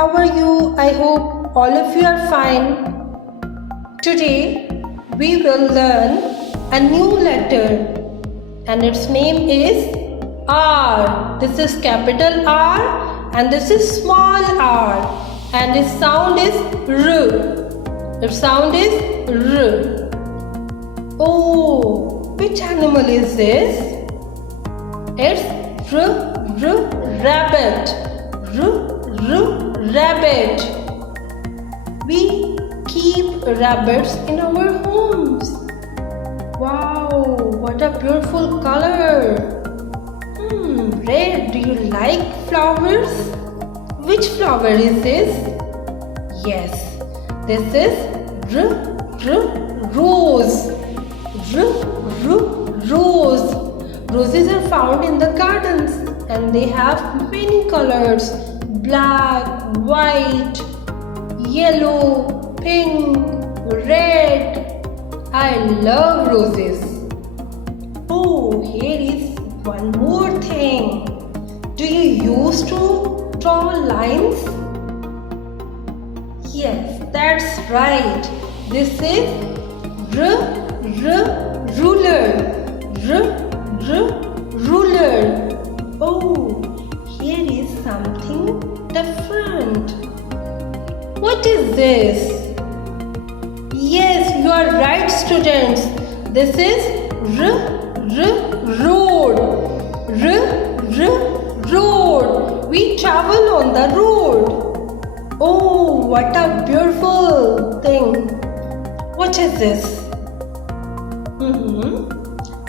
how are you? I hope all of you are fine. Today we will learn a new letter and its name is R. This is capital R and this is small r and its sound is R. Its sound is R. Oh, which animal is this? It's rabbit. Rabbit. We keep rabbits in our homes. Wow, what a beautiful color. Red. Do you like flowers? Which flower is this? Yes, this is rose. Rose. Roses are found in the gardens and they have many colors: black, white, yellow, pink, red. I love roses. Oh, here is one more thing. Do you use to draw lines? Yes, that's right. This is ruler. Ruler. Oh, here is something different. What is this? Yes, you are right, students. This is road. Road. We travel on the road. Oh, what a beautiful thing. What is this?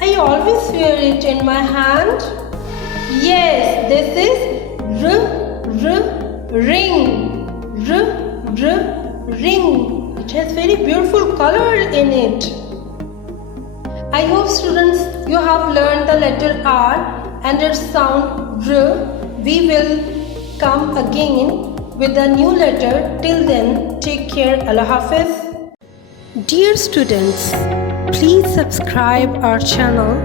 I always wear it in my hand. Yes, this is ring. Ring. It has very beautiful color in it. I hope students you have learned the letter R and its sound R. We will come again with a new letter. Till then, take care. Allah Hafiz. Dear students, please subscribe our channel,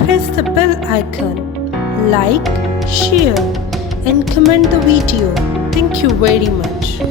press the bell icon, like, share and comment the video. Thank you very much.